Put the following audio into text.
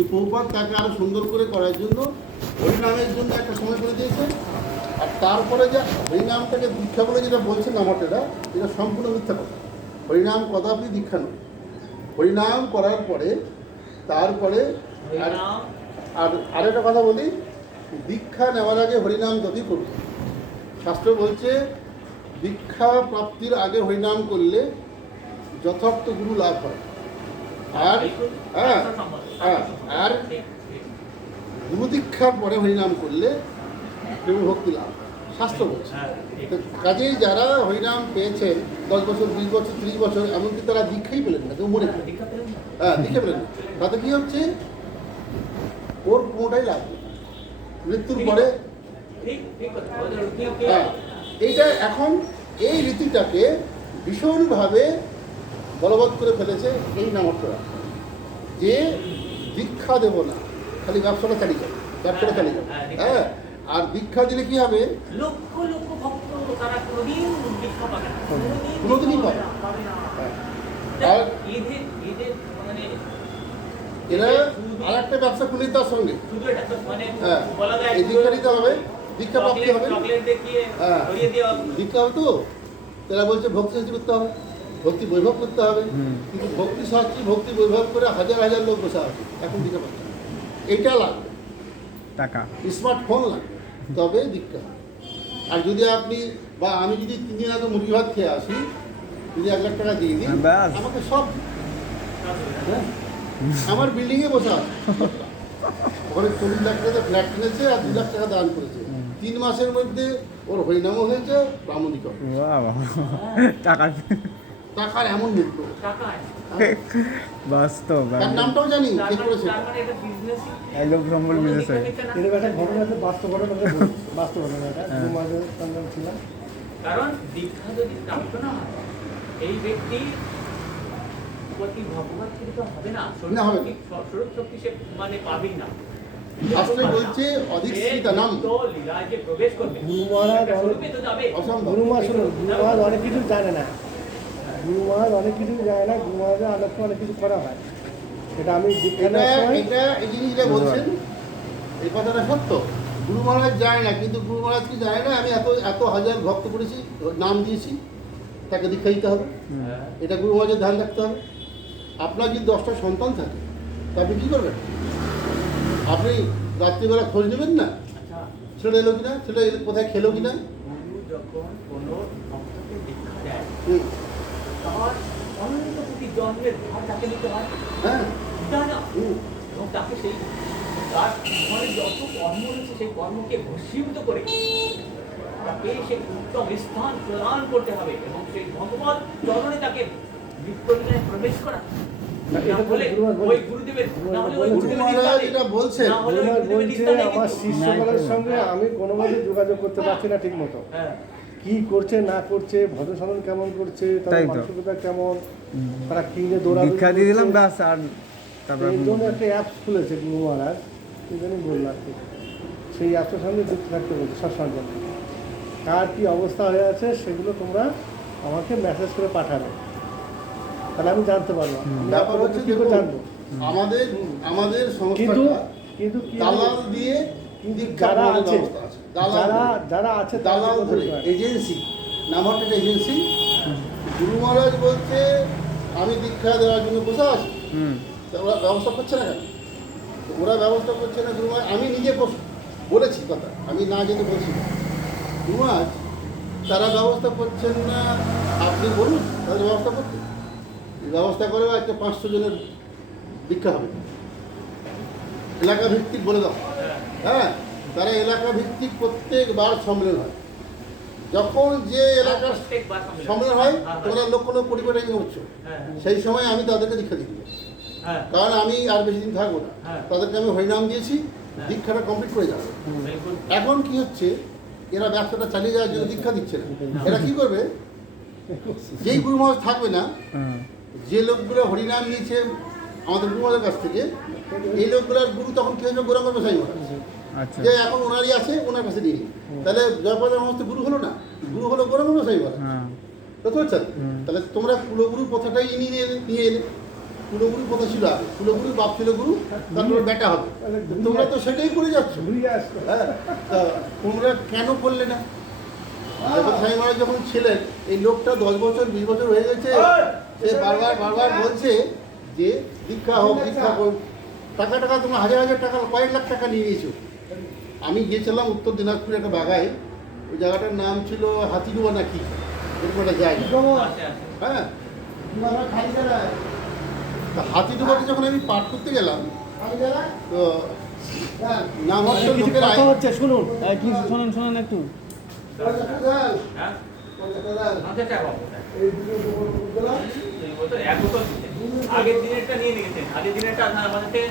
কিন্তু প্রভুপাত তাকে আরও সুন্দর করে করার জন্য হরিনামের জন্য একটা সময় করে দিয়েছে। আর তারপরে যে হরিনামটাকে দীক্ষা বলে যেটা বলছেন আমারটা এটা সম্পূর্ণ মিথ্যা কথা। হরিনাম কদাপি দীক্ষা নয়। হরিনাম করার পরে তারপরে আর আর আরেকটা কথা বলি দীক্ষা নেওয়ার আগে হরিনাম যদি করবে শাস্ত্র বলছে দীক্ষা প্রাপ্তির আগে হরিনাম করলে যথার্থ গুরু লাভ হয়। আর হ্যাঁ হ্যাঁ আর ঠিক, ঠিক। গুরু দীক্ষার পরে হরিনাম করলে প্রেম ভক্তি লাভ। শাস্ত্র বলছে কাজেই যারা হরিনাম পেয়েছেন দশ বছর বিশ বছর ত্রিশ বছর এমনকি তারা দীক্ষাই পেলেন না কেউ মরে? হ্যাঁ দীক্ষা পেলেন তাতে কি হচ্ছে ওর কোনোটাই লাভ মৃত্যুর পরে? হ্যাঁ এইটা এখন এই রীতিটাকে ভীষণভাবে বলবৎ করে ফেলেছে এই নামকরা। যে দীক্ষা দেব না খালি ব্যবসাটা চালিয়ে যাবে ব্যবসাটা চালিয়ে যাবে। হ্যাঁ, হ্যাঁ আর দীক্ষা দিলে কি হবে? লক্ষ লক্ষ ভক্ত তারা কোনোদিন দীক্ষা পাবে না। কোনোদিনই পাবে না। পাবে না। হ্যাঁ। আর আর এদের এদের মানে এরা আর একটা ব্যবসা খুলি তার সঙ্গে। মানে হ্যাঁ। এই দীক্ষা নিতে হবে দীক্ষা প্রাপ্তি হবে। হ্যাঁ। দীক্ষা হবে। তো? তারা বলছে ভক্তি করতে হবে। ভক্তি বৈভব করতে হবে। কিন্তু ভক্তি শাস্ত্রী ভক্তি বৈভব করে হাজার হাজার লোক বসে আছে। এখন দীক্ষা পাচ্ছে না। এইটা লাগবে। টাকা। স্মার্টফোন লাগবে। তবে দীক্ষা। হবে। আর যদি আপনি বা আমি যদি তিন দিন আগে মুরগি ভাত খেয়ে আসি যদি এক লাখ টাকা দিয়ে দিই আমাকে সব হ্যাঁ, আমার বিল্ডিংয়ে বসা ওখানে চল্লিশ লাখ টাকা ফ্ল্যাট কিনেছে আর দু লাখ টাকা দান করেছে। তিন মাসের মধ্যে ওর হরিনামও হয়েছে ব্রাহ্মণিকম টাকা টাকার এমন মূল্য টাকায় বাস্তব তার নামটাও জানি তার মানে- করেছে। একদম সম্বল বিজনেস হয়। না। এরকম একটা ঘটনা আছে বাস্তব ঘটনা বাস্তব ঘটনা এটা হ্যাঁ। দু মাসের ছিলাম। কারণ দীক্ষা যদি প্রাপ্ত না হয় এই ব্যক্তি প্রতি ভগবত কৃত হবে না? না, হবে স্বরূপ শক্তি সে মানে পাবেই না। শাস্ত্রে বলছে তো গুরু মহারাজ অনেক কিছু জানে না। গুরু মহারাজ অনেক কিছু জানে না গুরু মহারাজের আলোচনা অনেক কিছু করা হয়। সেটা আমি এই জিনিসটা বলছেন এই কথাটা সত্য? গুরু মহারাজ যায় না কিন্তু গুরু মহারাজ কি যায় না? আমি এত এত হাজার ভক্ত করেছি নাম দিয়েছি তাকে দীক্ষা দিতে হবে। হ্যাঁ। এটা গুরু মহারাজের ধ্যান রাখতে হবে। আপনার যদি দশটা সন্তান থাকে তা আপনি কী করবেন? আপনি রাত্রিবেলা খোঁজ নেবেন না? আচ্ছা। ছেলে এলো কিনা? ছেলে কোথায় খেলো কিনা? যখন কোনো ভক্তকে দীক্ষা দেয় হুম, তার অনন্ত কোটি জন্মের ভার তাকে নিতে হয় তাকে সেই তার জীবনে যত কর্ম রয়েছে সেই কর্মকে ভস্মীভূত করে তাকে উত্তম স্থান প্রদান করতে হবে এবং সেই ভগবত চরণে তাকে প্রবেশ করা আমার। শিষ্যগণের সঙ্গে আমি কোনোভাবে যোগাযোগ করতে পারছি না ঠিক মতো হ্যাঁ কি করছে না করছে ভজন সাধন কেমন করছে তাই তো। মানসিকতা কেমন তারা কি যে দৌড়া দীক্ষা দিয়ে দিলাম ব্যাস আর তারপর এই জন্য একটা অ্যাপস খুলেছে গুরু মহারাজ সেই জন্যই বললাম সেই অ্যাপসের সঙ্গে যুক্ত থাকতে বলছে সৎসঙ্গ। কার কি অবস্থা হয়ে আছে সেগুলো তোমরা আমাকে মেসেজ করে পাঠাবে। তাহলে আমি জানতে পারব ব্যাপার হচ্ছে কি করে জানব? আমাদের আমাদের কিন্তু কিন্তু কি দালাল দিয়ে যারা আছে। যারা যারা আছে দালাল ধরে এজেন্সি নামহাটের এজেন্সি গুরু মহারাজ বলছে আমি দীক্ষা দেওয়ার জন্য বসে আছি। হুম। তা ওরা ব্যবস্থা করছে না কেন? ওরা ব্যবস্থা করছে না গুরু মহারাজ আমি নিজে বস- বলেছি কথা আমি না যেতে বলছি। গুরু মহারাজ তারা ব্যবস্থা করছেন না আপনি বলুন তাদের ব্যবস্থা করতে। ব্যবস্থা করে একটা পাঁচশো জনের দীক্ষা হবে। এলাকা ভিত্তিক বলে দাও। হ্যাঁ? তারা এলাকা ভিত্তিক প্রত্যেকবার সম্মেলন হয়। যখন যে এলাকার সম্মেলন। সম্মেলন হয় হ্যাঁ, তোমরা লক্ষ লক্ষ কোটি কোটি টাকা উঠছো। হ্যাঁ। সেই সময় আমি তাদেরকে দীক্ষা দিয়ে হ্যাঁ। কারণ আমি আর বেশি দিন থাকব না। হ্যাঁ। তাদেরকে আমি হরিনাম দিয়েছি হ্যাঁ। দীক্ষাটা কমপ্লিট করে যাবে। এখন কি হচ্ছে এরা ব্যবসাটা চালিয়ে যাওয়ার জন্য দীক্ষা দিচ্ছে না। এরা কি করবে যেই গুরু মহারাজ থাকবে না যে লোকগুলো হরিনাম নিয়েছে আমাদের গুরু মহারাজের কাছ থেকে এই লোকগুলোর গুরু তখন কি হয়েছে গৌরাঙ্গ গোসাই মহারাজ। যে এখন ওনারই আছে ওনার কাছে দিয়ে তাহলে জয়পদ সমস্ত গুরু হলো না? গুরু হলো গোসাই মহারাজ হ্যাঁ। বুঝতে পারছেন তাহলে তোমরা কুলগুরু কথাটাই নিয়ে নিয়ে এলে। কুলগুরু কথা ছিল আগে। কুলগুরু বাপ ছিল গুরু তারপরে বেটা হবে। তোমরা তো সেটাই করে যাচ্ছ। হ্যাঁ তা তোমরা কেন করলে না? যখন মহারাজ যখন ছিলেন এই লোকটা দশ বছর বিশ বছর হয়ে গেছে। সে বারবার বারবার বলছে যে দীক্ষা হোক দীক্ষা হোক। টাকা টাকা তোমরা হাজার হাজার টাকা কয়েক লাখ টাকা নিয়ে নিয়েছো। আমি গিয়েছিলাম উত্তর দিনাজপুরে একটা বাগায়। ওই জায়গাটার নাম ছিল হাতিডুয়া নাকি? এরকম একটা জায়গা। হ্যাঁ। তা হাতিডুবাতে যখন আমি পাঠ করতে গেলাম তো নাম হচ্ছে শুনুন। কি শোনেন শোনেন একটু। হ্যাঁ। আগের দিনেরটা নিয়ে নিয়েছেন। আগের দিনেরটা আপনার আমাদের থেকে